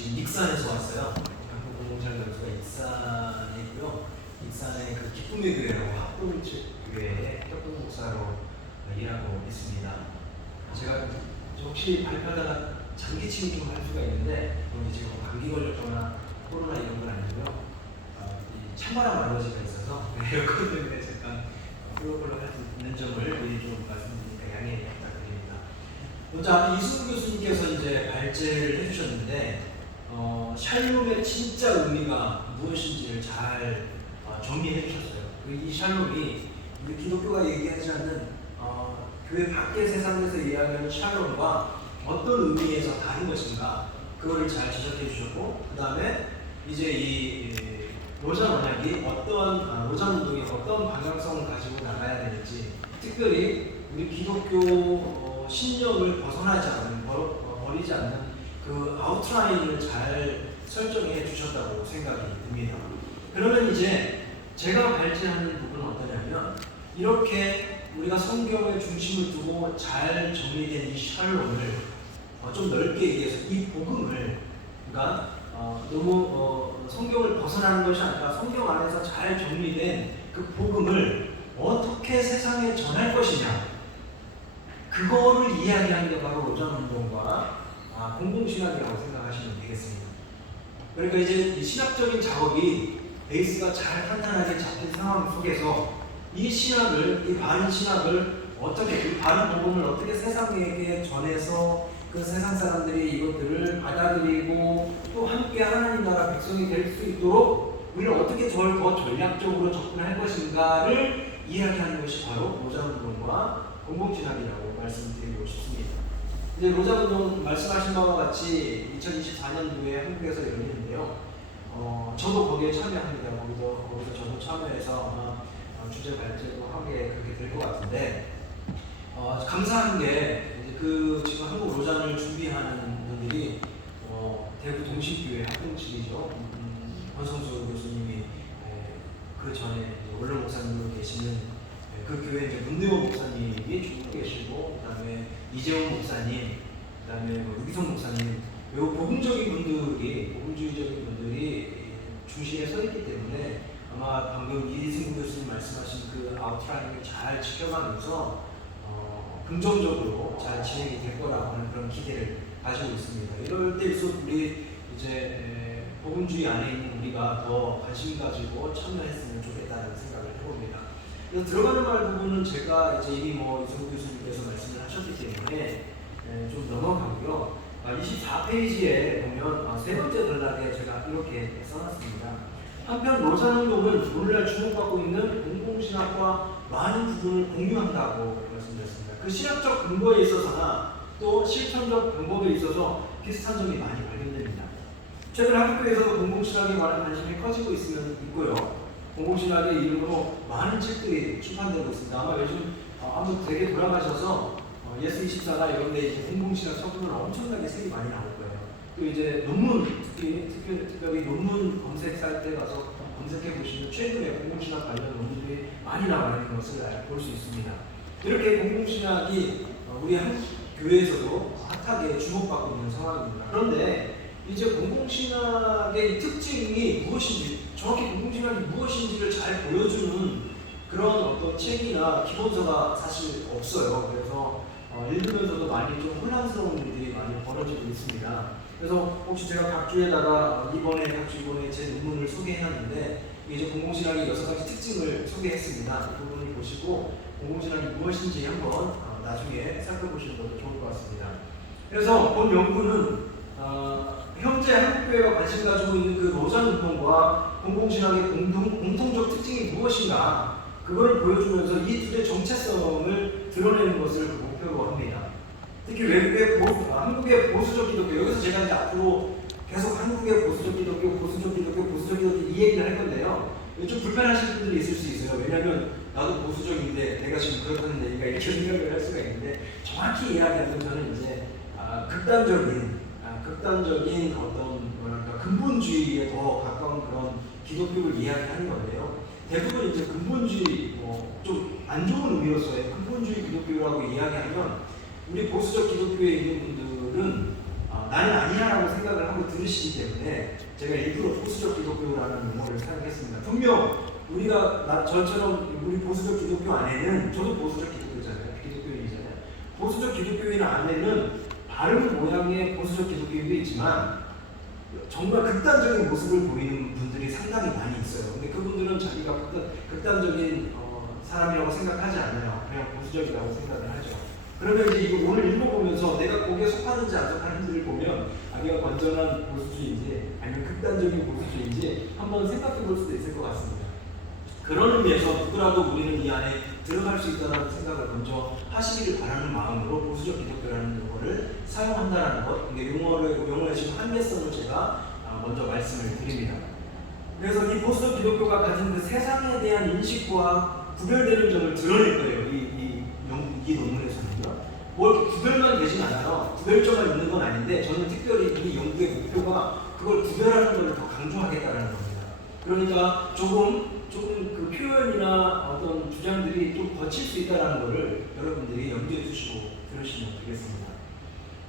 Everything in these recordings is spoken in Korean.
지금 익산에서 왔어요. 한국 공동체연구소가 익산에 있고요. 익산의 그 기쁨의 교회라고 합동체 교회에 협동 목사로 일하고 있습니다. 제가 혹시 발표하다가 장기침이 좀 할 수가 있는데 지금 감기 걸렸거나 코로나 이런 건 아니고요. 이 찬바람 알러지가 있어서 에어컨 때문에 잠깐 꿀렁꿀렁 할 수 있는 점을 미리 좀 말씀드리니까 양해 부탁드립니다. 먼저 앞에 이승우 교수님께서 이제 발제를 해주셨는데 샬롬의 진짜 의미가 무엇인지를 잘 정리해 주셨어요. 이 샬롬이 우리 기독교가 얘기하지 않는 교회 밖의 세상에서 이야기하는 샬롬과 어떤 의미에서 다른 것인가 그거를 잘 지적해 주셨고, 그 다음에 이제 이 로잔 언약이 로잔 운동이 어떤 방향성을 가지고 나가야 되는지, 특별히 우리 기독교 신념을 벗어나지 않는, 버리지 않는 그 아웃라인을 잘 설정해 주셨다고 생각이 듭니다. 그러면 이제 제가 발제하는 부분은 어떠냐면, 이렇게 우리가 성경의 중심을 두고 잘 정리된 이 샬롬을 좀 넓게 얘기해서 이 복음을, 그러니까 너무 성경을 벗어나는 것이 아니라 성경 안에서 잘 정리된 그 복음을 어떻게 세상에 전할 것이냐, 그거를 이야기하는 게 바로 로잔 운동과 공동신학이라고 생각하시면 되겠습니다. 그러니까 이제 이 신학적인 작업이 베이스가 잘 탄탄하게 잡힌 상황 속에서 이 신학을, 이 바른 신학을 어떻게, 이 바른 복음을 어떻게 세상에게 전해서 그 세상 사람들이 이것들을 받아들이고 또 함께 하나님 나라 백성이 될 수 있도록 우리는 어떻게 저를 더 전략적으로 접근할 것인가를 이야기하는 것이 바로 로잔 운동과 공동신학이라고 말씀드리고 싶습니다. 이제 로잔 운동 말씀하신 바와 같이 2024년도에 한국에서 열리는데요. 저도 거기에 참여합니다. 거기서 저도 참여해서 주제 발제도 하게 그렇게 될 것 같은데, 감사한 게 지금 한국 로잔을 준비하는 분들이 대구 동신교회 합동측이죠. 권성수 교수님이 그 전에 원로 목사님으로 계시는 그 교회 이제 문대원 목사님이 중국에 계시고, 그다음에 이재원 목사님, 그다음에 유기성 목사님, 매우 복음적인 분들이, 복음주의적인 분들이 중심에 서 있기 때문에 아마 방금 이승우 교수님 말씀하신 그 아웃라인을 잘 지켜가면서 긍정적으로 잘 진행이 될 거라고 하는 그런 기대를 가지고 있습니다. 이럴 때일수록 우리 이제 복음주의 안에 있는 우리가 더 관심 가지고 참여했으면 좋겠다는 생각을 해봅니다. 그래서 들어가는 말 부분은 제가 이제 이미 이승우 교수님께서 말씀을 하셨기 때문에 좀 넘어가고요. 24페이지에 보면 세 번째 단락에 제가 이렇게 써놨습니다. 한편 로잔 운동은 오늘날 주목받고 있는 공동신학과 많은 부분을 공유한다고 말씀드렸습니다. 그 신학적 근거에 있어서나 또 실천적 방법에 있어서 비슷한 점이 많이 발견됩니다. 최근 한국교회에서도 공동신학에 관한 관심이 커지고 있고요. 공동신학의 이름으로 많은 책들이 출판되고 있습니다. 아마 요즘 한번 되게 돌아가셔서 예스24나 이런 데 이제 공동신학 서적은 엄청나게 책이 많이 나올 거예요. 또 이제 논문, 특별히 논문 검색할 때 가서 검색해 보시면 최근에 공동신학 관련 논문들이 많이 나와 있는 것을 볼 수 있습니다. 이렇게 공동신학이 우리 한국 교회에서도 핫하게 주목받고 있는 상황입니다. 그런데 이제 공동신학의 특징이 무엇인지, 정확히 공동신학이 무엇인지를 잘 보여주는 그런 어떤 책이나 기본서가 사실 없어요. 그래서 읽으면서도 많이 좀 혼란스러운 일들이 많이 벌어지고 있습니다. 그래서 혹시 제가 각 주에다가 각 주 이번에 제 논문을 소개해놨는데, 이제 공동신학의 6가지 특징을 소개했습니다. 이 부분을 보시고 공동신학이 무엇인지 한번 나중에 살펴보시는 것도 좋을 것 같습니다. 그래서 본 연구는 현재 한국교회가 관심 가지고 있는 그 로잔 운동과 공동신학의 공통적 특징이 무엇인가, 그걸 보여주면서 이 둘의 정체성을 드러내는 것을 목표로 합니다. 특히 외국의 한국의 보수적 기독교, 여기서 제가 이제 앞으로 계속 한국의 보수적 기독교 이 얘기를 할 건데요. 좀 불편하신 분들이 있을 수 있어요. 왜냐하면 나도 보수적인데 내가 지금 그렇다는 얘기가 이렇게 생각을 할 수가 있는데, 정확히 이야기하면 저는 이제 극단적인 어떤 근본주의에 더 가까운 그런 기독교를 이야기하는 건데요. 대부분 이제 근본주의, 좀 안 좋은 의미로서의 근본주의 기독교라고 이야기하면 우리 보수적 기독교에 있는 분들은 나는 아니야라고 생각을 하고 들으시기 때문에 제가 일부러 보수적 기독교라는 용어를 사용했습니다. 분명 우리가 저처럼 우리 보수적 기독교 안에는, 저도 보수적 기독교인이잖아요. 보수적 기독교인 안에는 바른 모양의 보수적 기독교인도 있지만 정말 극단적인 모습을 보이는 분들이 상당히 많이 있어요. 근데 그분들은 자기가 극단적인 사람이라고 생각하지 않아요. 그냥 보수적이라고 생각을 하죠. 그러면 이제 이거 오늘 읽어보면서 내가 거기에 속하는지 안 속하는지를 보면 내가 건전한 보수주의인지 아니면 극단적인 보수주의인지 한번 생각해 볼 수도 있을 것 같습니다. 그런 의미에서 누구라도 우리는 이 안에 들어갈 수 있다는 생각을 먼저 하시기를 바라는 마음으로 보수적 기독교라는 용어를 사용한다는 것, 이게 용어의 지금 한계성을 제가 먼저 말씀을 드립니다. 그래서 이 보수적 기독교가 가진 그 세상에 대한 인식과 구별되는 점을 드러낼 거예요. 이 논문에서는요. 뭐 이렇게 구별만 되진 않아요. 구별점만 있는 건 아닌데 저는 특별히 이 연구의 목표가 그걸 구별하는 것을 더 강조하겠다는 겁니다. 그러니까 조금 그 표현이나 어떤 주장들이 좀 거칠 수 있다는 것을 여러분들이 염두에 두시고 들으시면 되겠습니다.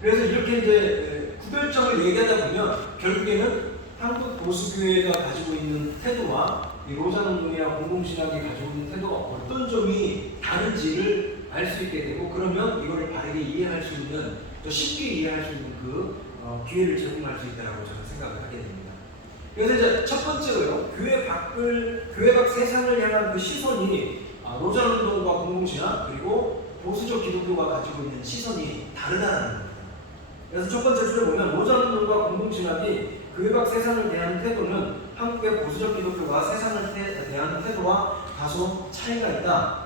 그래서 이렇게 이제 구별점을 얘기하다 보면 결국에는 한국 보수교회가 가지고 있는 태도와 이 로잔운동이나 공동신학이 가지고 있는 태도가 어떤 점이 다른지를 알 수 있게 되고, 그러면 이걸 바르게 이해할 수 있는, 또 쉽게 이해할 수 있는 그 기회를 제공할 수 있다고 저는 생각을 하게 됩니다. 그래서 이제 첫 번째로요, 교회 밖 세상을 향한 그 시선이 로잔운동과 공동신학 그리고 보수적 기독교가 가지고 있는 시선이 다르다는 겁니다. 그래서 첫 번째 줄에 보면 로잔운동과 공동신학이 교회 밖 세상을 대하는 태도는 한국의 보수적 기독교가 세상을 대하는 태도와 다소 차이가 있다.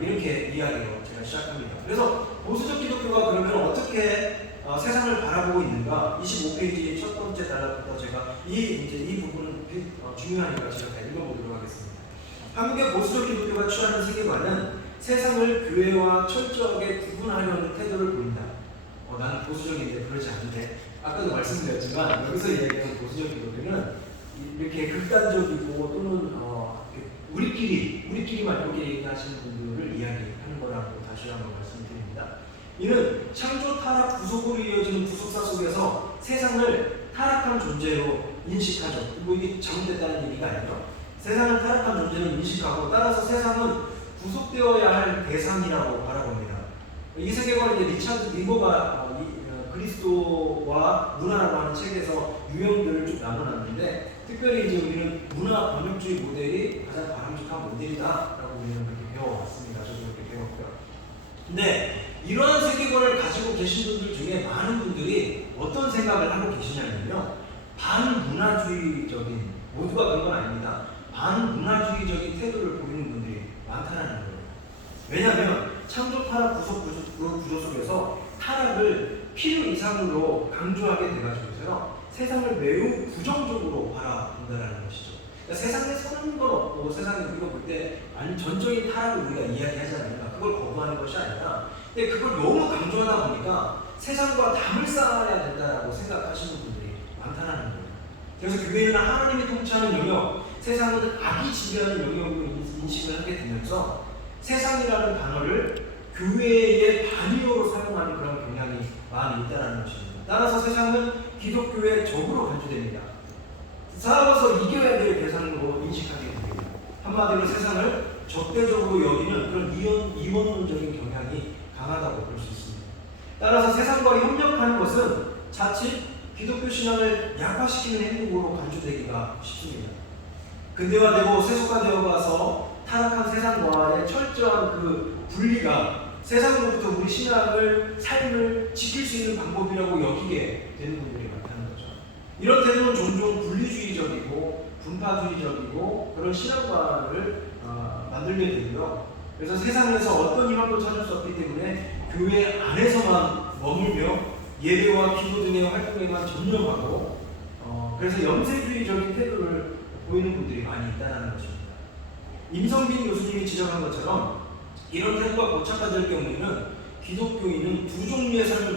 이렇게 이야기로 제가 시작합니다. 그래서 보수적 기독교가 그러면 어떻게 세상을 바라보고 있는가? 25페이지 첫 번째 단락부터 제가 이 부분은 중요하니까 제가 읽어보도록 하겠습니다. 한국의 보수적 기독교가 취하는 세계관은 세상을 교회와 철저하게 구분하려는 태도를 보인다. 나는 보수적인데 그러지 않는데, 아까도 말씀드렸지만 여기서 이야기하는 보수적 기독교는 이렇게 극단적이고 또는 우리끼리만 이렇게 얘기하시는 분들을 이야기하는 거라고 다시 한번 말씀드립니다. 이는 창조 타락 구속으로 이어지는 구속사 속에서 세상을 타락한 존재로 인식하죠. 뭐 이게 잘못됐다는 얘기가 아니죠. 세상을 타락한 존재로 인식하고, 따라서 세상은 구속되어야 할 대상이라고 바라봅니다. 이 세계관은 이제 리차드 리버가 그리스도와 문화라고 하는 책에서 유형들을 좀 나눠놨는데, 특별히 이제 우리는 문화 번역주의 모델이 가장 바람직한 모델이다라고 우리는 그렇게 배워왔습니다. 저도 그렇게 배웠고요. 근데 이러한 세계관을 가지고 계신 분들 중에 많은 분들이 어떤 생각을 하고 계시냐면요, 반문화주의적인, 모두가 그런 건 아닙니다. 반문화주의적인 태도를 보이는 분들이 많다는 거예요. 왜냐하면 창조 타락 구조 속에서 타락을 필요 이상으로 강조하게 돼가지고서요, 세상을 매우 부정적으로 바라본다는 것이죠. 그러니까 세상에 사는 건 없고, 세상에 우리가 볼 때 아니 전적인 타락을 우리가 이야기하잖아요. 그걸 거부하는 것이 아니라, 근데 그걸 너무 강조하다 보니까 세상과 담을 쌓아야 된다라고 생각하시는 분들이 많다는 거예요. 그래서 교회는 하나님이 통치하는 영역, 세상은 악이 지배하는 영역으로 인식을 하게 되면서 세상이라는 단어를 교회의 반의어로 사용하는 그런 경향이 많이 있다는 것입니다. 따라서 세상은 기독교의 적으로 간주됩니다. 싸워서 이겨야 될 대상으로 인식하게 됩니다. 한마디로 세상을 적대적으로 여기는 그런 이원론적인 경향이 강하다고 볼 수 있습니다. 따라서 세상과 협력하는 것은 자칫 기독교 신앙을 약화시키는 행동으로 간주되기가 쉽습니다. 근대화되고 세속화되어 가서 타락한 세상과의 철저한 그 분리가 세상으로부터 우리 신앙을, 삶을 지킬 수 있는 방법이라고 여기게 되는 분들이 많다는 거죠. 이런 태도는 종종 분리주의적이고 분파주의적이고 그런 신앙관을 만들게 되고요. 그래서 세상에서 어떤 희망도 찾을 수 없기 때문에 교회 안에서만 머물며 예배와 기도 등의 활동에만 전념하고 그래서 염세주의적인 태도를 보이는 분들이 많이 있다는 것입니다. 임성빈 교수님이 지적한 것처럼 이런 태도가 고착화될 경우에는 기독교인은 두 종류의 삶의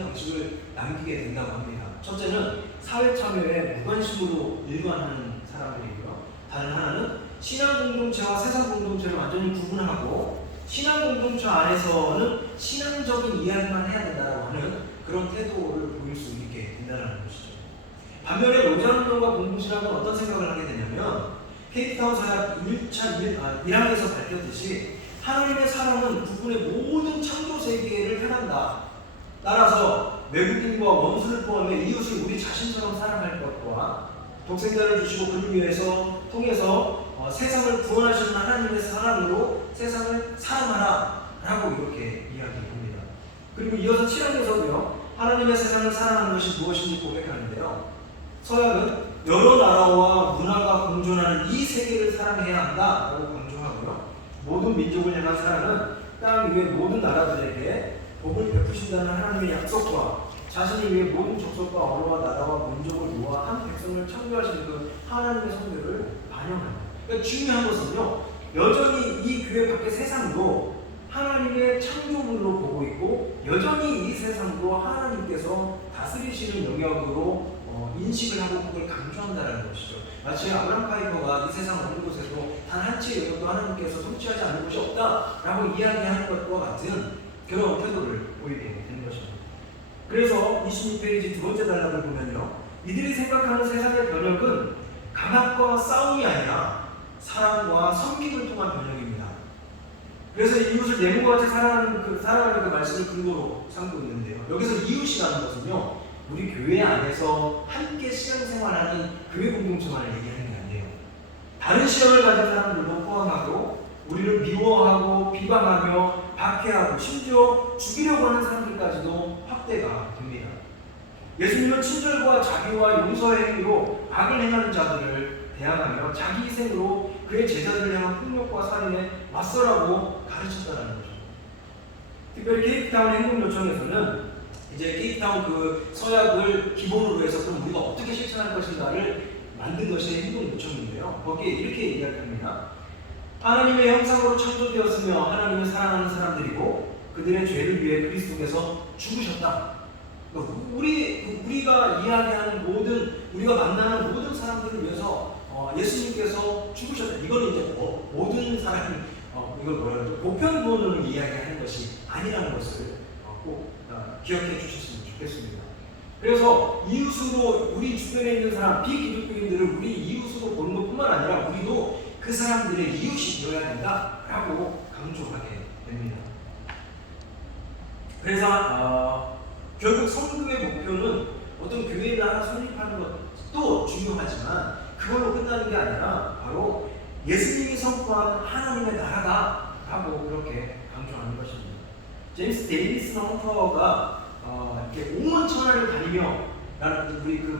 방식을 남기게 된다고 합니다. 첫째는 사회 참여에 무관심으로 일관하는 사람들이고요. 다른 하나는 신앙 공동체와 세상 공동체를 완전히 구분하고 신앙 공동체 안에서는 신앙적인 이야기만 해야 된다고 하는 그런 태도를 보일 수 있습니다. 반면에 로잔 운동과 공동신학은 어떤 생각을 하게 되냐면 케이프타운 사역 1항에서 밝혔듯이 하나님의 사랑은 국군의 모든 창조 세계를 향한다. 따라서 외국인과 원수를 포함해 이웃을 우리 자신처럼 사랑할 것과 독생자를 주시고 그를 위해서 통해서 세상을 구원하시는 하나님의 사랑으로 세상을 사랑하라 라고 이렇게 이야기합니다. 그리고 이어서 7항에서도요 하나님의 세상을 사랑하는 것이 무엇인지 고백하는데요, 서약은 여러 나라와 문화가 공존하는 이 세계를 사랑해야 한다 라고 강조하고요, 모든 민족을 향한 사랑은 땅 위의 모든 나라들에게 복을 베푸신다는 하나님의 약속과 자신을 위해 모든 족속과 언어와 나라와 민족을 모아 한 백성을 창조하시는 그 하나님의 성별을 반영합니다. 그러니까 중요한 것은요, 여전히 이 교회 밖의 세상도 하나님의 창조물로 보고 있고 여전히 이 세상도 하나님께서 다스리시는 영역으로 인식을 하고 그걸 강조한다는 것이죠. 마치 아브라함 카이퍼가 이 세상 어느 곳에도 단 한 치의 영역도 하나님께서 통치하지 않는 곳이 없다라고 이야기하는 것과 같은 그런 태도를 보이게 되는 것입니다. 그래서 26페이지 두 번째 단락을 보면요, 이들이 생각하는 세상의 번역은 강압과 싸움이 아니라 사랑과 섬김을 통한 번역입니다. 그래서 이웃을 내 몸과 같이 사랑하는 그 말씀을 근거로 삼고 있는데요, 여기서 이웃이라는 것은요 우리 교회 안에서 함께 신앙생활하는 교회 공동체만을 얘기하는 게 아니에요. 다른 신앙을 가진 사람들도 포함하고 우리를 미워하고 비방하며 박해하고 심지어 죽이려고 하는 사람들까지도 확대가 됩니다. 예수님은 친절과 자비와 용서의 행위로 악을 행하는 자들을 대항하며 자기 희생으로 그의 제자들을 향한 폭력과 살인에 맞서라고 가르쳤다는 거죠. 특별히 케이프타운 행동 요청에서는 이제 케이프타운 그 서약을 기본으로 해서 그럼 우리가 어떻게 실천할 것인가를 만든 것이 행동 요청인데요, 거기에 이렇게 이야기합니다. 하나님의 형상으로 창조되었으며 하나님을 사랑하는 사람들이고 그들의 죄를 위해 그리스도께서 죽으셨다. 우리가 이야기하는 우리가 만나는 모든 사람들을 위해서 예수님께서 죽으셨다. 이거는 이제 모든 사람 이걸 뭐라 그러죠? 보편론으로 이야기하는 것이 아니라는 것을 꼭 기억해 주셨으면 좋겠습니다. 그래서 이웃으로 우리 주변에 있는 사람, 비기독교인들을 우리 이웃으로 보는 것뿐만 아니라 우리도 그 사람들의 이웃이 되어야 된다라고 강조하게 됩니다. 그래서 결국 선교의 목표는 어떤 교회를 하나 설립하는 것도 중요하지만 그걸로 끝나는 게 아니라 바로 예수님이 선포한 하나님의 나라다라고 그렇게 강조하는 것입니다. 제임스 데이비스 헌터가 이렇게 오만천하를 다니며 라는 우리 그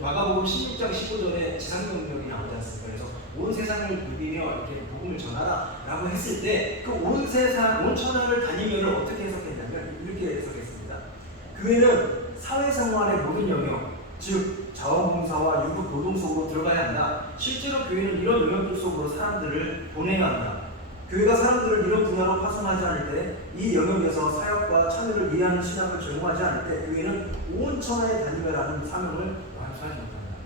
마가복음 16장 15절에 지상명령이 나오지 않습니까? 그래서 온 세상을 누비며 이렇게 복음을 전하라 라고 했을 때 그 온 세상, 온 천하를 다니면을 어떻게 해석했냐면 이렇게 해석했습니다. 교회는 사회생활의 모든 영역, 즉 자원봉사와 유급 노동 속으로 들어가야 한다. 실제로 교회는 이런 영역들 속으로 사람들을 보내야 한다. 교회가 사람들을 이런 분야로 파송하지 않을 때, 이 영역에서 사역과 참여를 이해하는 신학을 적용하지 않을 때 교회는 온 천하에 다니며라는 사명을 완수하지 못한다.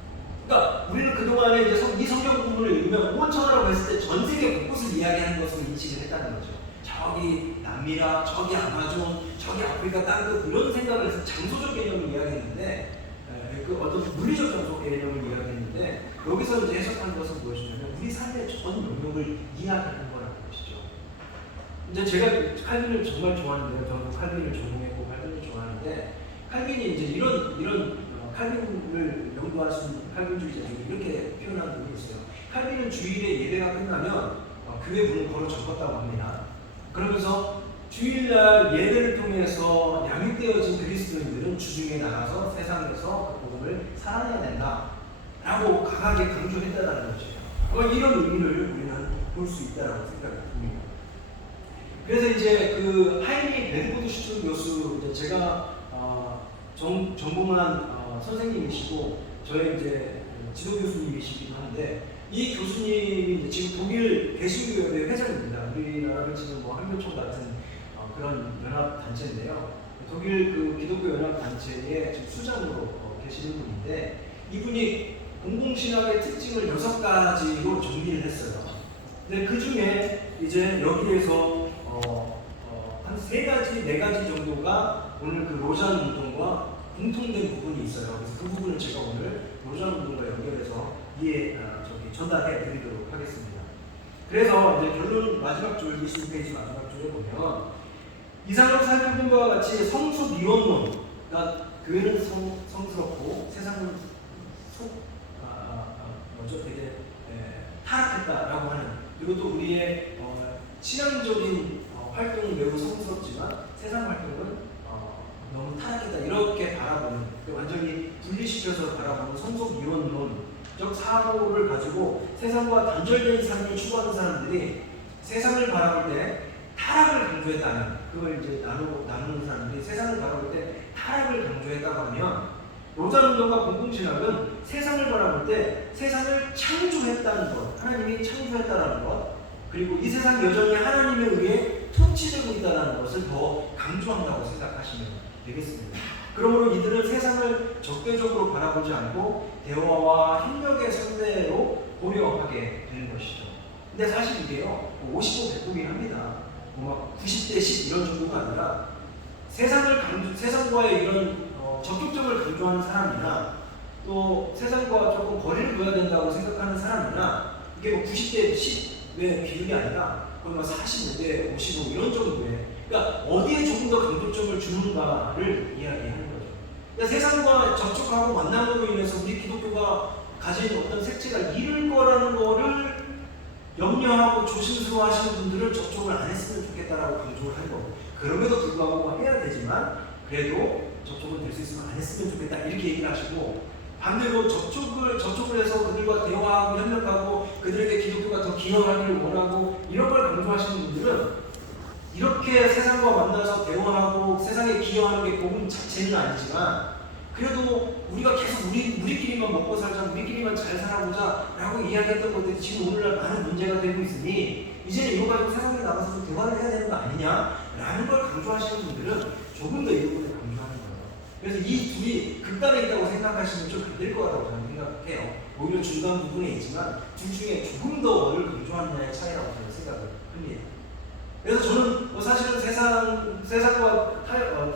그러니까 우리는 그동안에 이제 이 성경 부분을 읽으면 온 천하라고 했을 때 전 세계 곳곳을 이야기하는 것으로 인식을 했다는 거죠. 저기 남미라, 저기 아마존, 저기 아프리카 땅끝 이런 생각을 해서 장소적 개념을 이야기했는데 그 어떤 물리적 장소 개념을 이야기했는데 여기서 이제 해석하는 것은 무엇이냐면 우리 삶의 전 영역을 이야기하는 거라는 것이죠. 이제 제가 칼빈을 정말 좋아하는데요. 저도 칼빈을 전공했고 칼빈을 좋아하는데 칼빈이 이제 이런 칼빈을 연구하신 칼빈주의자 중에 이렇게 표현한 분이 있어요. 칼빈은 주일에 예배가 끝나면 교회 문을 걸어 잠궜다고 합니다. 그러면서 주일날 예배를 통해서 양육되어진 그리스도인들은 주중에 나가서 세상에서 그 복음을 살아내야 된다라고 강하게 강조했다는 거죠. 이런 의미를 우리는 볼 수 있다고 생각이 듭니다. 그래서 이제 그 하이리 벤포드 슈트 교수, 제가 전공한 선생님이시고 저의 이제 지도 교수님이시기도 한데, 이 교수님이 지금 독일 개신교협의 회장입니다. 우리나라는 지금 뭐 한교총 같은 그런 연합 단체인데요. 독일 그 기독교 연합 단체의 지금 수장으로 계시는 분인데, 이분이 공공신학의 특징을 6가지로 정리를 했어요. 근데 그 중에 이제 여기에서 한 3가지, 4가지 정도가 오늘 그 로잔 운동과 공통된 부분이 있어요. 그래서 그 부분을 제가 오늘 노자운동과 연결해서 전달해 드리도록 하겠습니다. 그래서 이제 결론 마지막 줄 20페이지 마지막 줄에 보면 이상으로 살펴본 바와 같이 성수 미원론, 그러니까 교회는 성스럽고 세상은 되게 타락했다라고 하는, 그리고 또 우리의 신앙적인 활동은 매우 성스럽지만 세상 활동은 너무 타락했다 이렇게 바라보는, 완전히 분리시켜서 바라보는 성속 이원론적 사고를 가지고 세상과 단절된 삶을 추구하는 사람들이 세상을 바라볼 때 타락을 강조했다는, 그걸 이제 나누는 사람들이 세상을 바라볼 때 타락을 강조했다고 하면, 노자운동과 공공신학은 세상을 바라볼 때 세상을 창조했다는 것, 하나님이 창조했다는 것, 그리고 이 세상 여전히 하나님에 의해 통치되고 있다는 것을 더 강조한다고 생각하시면 되겠습니다. 그러므로 이들은 세상을 적대적으로 바라보지 않고 대화와 협력의 상대로 고려하게 되는 것이죠. 근데 사실 이게요, 55, 100이긴 합니다. 90대 10 이런 정도가 아니라 세상과의 이런 적극적을 강조하는 사람이나 또 세상과 조금 거리를 둬야 된다고 생각하는 사람이나, 이게 90대 10의 비율이 아니라 거의 45대 55 이런 정도에, 그러니까 어디에 조금 더 강조점을 주는가를 이야기하는 거죠. 그러니까 세상과 접촉하고 만남으로 인해서 우리 기독교가 가진 어떤 색채가 잃을 거라는 거를 염려하고 조심스러워 하시는 분들은 접촉을 안 했으면 좋겠다라고 강조를 하는 거고, 그럼에도 불구하고 해야 되지만 그래도 접촉을 될 수 있으면 안 했으면 좋겠다 이렇게 얘기를 하시고, 반대로 접촉을 해서 그들과 대화하고 협력하고 그들에게 기독교가 더 기여하기를 원하고 이런 걸 강조하시는 분들은 이렇게 세상과 만나서 대화하고 세상에 기여하는 게 복음 자체는 아니지만, 그래도 우리가 계속 우리끼리만 먹고 살자, 우리끼리만 잘 살아보자 라고 이야기했던 것들이 지금 오늘날 많은 문제가 되고 있으니 이제는 이거 가지고 세상에 나가서 대화를 해야 되는 거 아니냐 라는 걸 강조하시는 분들은 조금 더 이 부분을 강조하는 거예요. 그래서 이 둘이 극단에 있다고 생각하시면 좀 안 될 거라고 저는 생각해요. 오히려 중간 부분에 있지만 둘 중에 조금 더 뭐를 강조하느냐의 차이라고 저는 생각을 합니다. 그래서 저는 사실은 세상과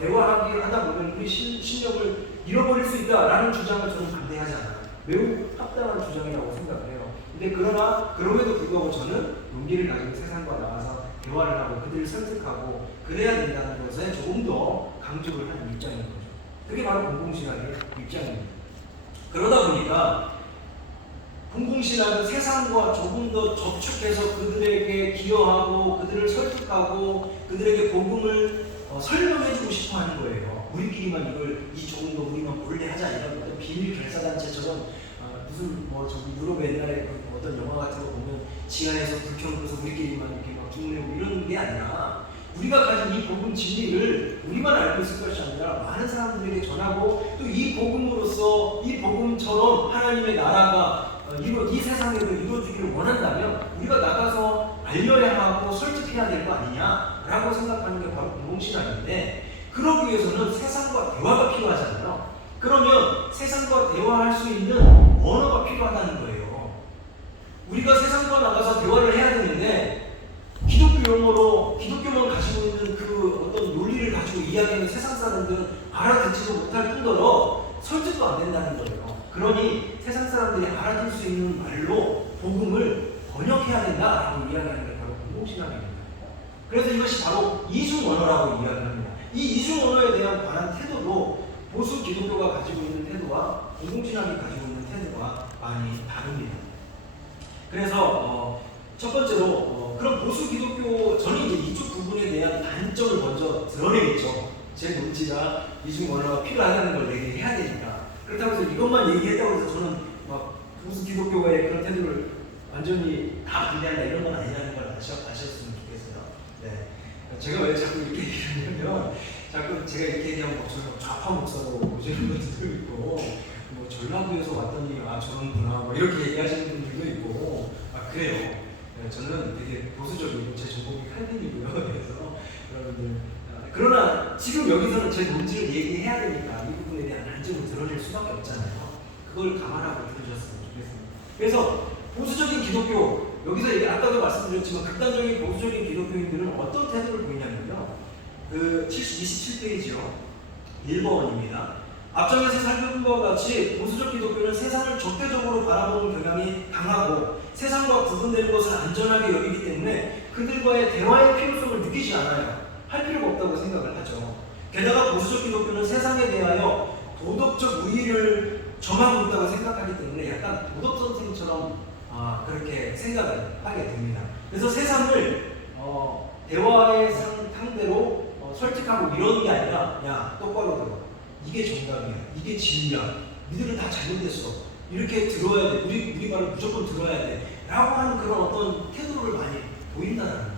대화하기 하다 보면 우리 신력을 잃어버릴 수 있다라는 주장을 저는 반대하지 않아요. 매우 합당한 주장이라고 생각을 해요. 근데 그럼에도 불구하고 저는 용기를 가지고 세상과 나가서 대화를 하고 그들을 설득하고 그래야 된다는 것에 조금 더 강조를 하는 입장인 거죠. 그게 바로 공공신학의 입장입니다. 그러다 보니까 공공신학은 세상과 조금 더 접촉해서 그들에게 기여하고 그들을 설득하고 그들에게 복음을 설명해주고 싶어 하는 거예요. 우리끼리만 이 조금 더 우리만 몰래 하자 이런 어떤 비밀 결사단체처럼, 무슨 저기 유럽 옛날에 어떤 영화 같은 거 보면 지하에서 불 켜놓고서 우리끼리만 이렇게 막 주문하고 이런 게 아니라, 우리가 가진 이 복음 진리를 우리만 알고 있을 것이 아니라 많은 사람들에게 전하고, 또 이 복음으로써 이 복음처럼 하나님의 나라가 이 세상에도 이루어지기를 원한다면 우리가 나가서 알려야 하고 설득해야 될 거 아니냐라고 생각하는 게 바로 공공신학인데, 그러기 위해서는 세상과 대화가 필요하잖아요. 그러면 세상과 대화할 수 있는 언어가 필요하다는 거예요. 우리가 세상과 나가서 대화를 해야 되는데 기독교 용어로 기독교만 가지고 있는 그 어떤 논리를 가지고 이야기하는 세상 사람들은 알아듣지도 못할 뿐더러 설득도 안 된다는 거예요. 그러니 세상 사람들이 알아들 수 있는 말로 복음을 번역해야 된다라고 이야기하는 게 바로 공공신학입니다. 그래서 이것이 바로 이중 언어라고 이야기합니다. 이 이중 언어에 대한 관한 태도도 보수 기독교가 가지고 있는 태도와 공공신학이 가지고 있는 태도가 많이 다릅니다. 그래서 첫 번째로 그럼 보수 기독교, 저는 이제 이쪽 부분에 대한 단점을 먼저 드러내겠죠. 제 논지가 이중 언어가 필요하다는 걸 얘기해야 되니까. 그렇다고 해서 이것만 얘기했다고 해서 저는 막 보수 기독교의 그런 태도를 완전히 다 반대한다 이런 건 아니라는 걸 아셨으면 좋겠어요. 네. 제가 왜 자꾸 이렇게 얘기하냐면, 자꾸 제가 이렇게 얘기하면 저는 좌파 목사로 보시는 분들도 있고, 전라도에서 왔더니 저런구나 이렇게 얘기하시는 분들도 있고, 그래요. 네, 저는 되게 보수적이고 제 전공이 칼빈이고요. 그래서 여러분들, 그러나 지금 여기서는 제 논지를 얘기해야 되니까 이 부분에 대한 단점을 드러낼 수밖에 없잖아요. 그걸 감안하고 들으셨으면 좋겠습니다. 그래서 보수적인 기독교, 여기서 아까도 말씀드렸지만 극단적인 보수적인 기독교인들은 어떤 태도를 보이냐면요. 27페이지요. 1번입니다. 앞장에서 살펴본 것과 같이 보수적 기독교는 세상을 적대적으로 바라보는 경향이 강하고 세상과 구분되는 것을 안전하게 여기기 때문에 그들과의 대화의 필요성을 느끼지 않아요. 할 필요가 없다고 생각을 하죠. 게다가 보수적 기독교는 세상에 대하여 도덕적 우위를 점하고 있다고 생각하기 때문에 약간 도덕 선생처럼 그렇게 생각을 하게 됩니다. 그래서 세상을 대화의 상대로 설득하고 이런 게 아니라 야 똑바로 들어. 이게 정답이야. 이게 진리야. 니들은 다 잘못됐어. 이렇게 들어야 돼. 우리 말을 무조건 들어야 돼. 라고 하는 그런 어떤 태도를 많이 보인다는 거예요.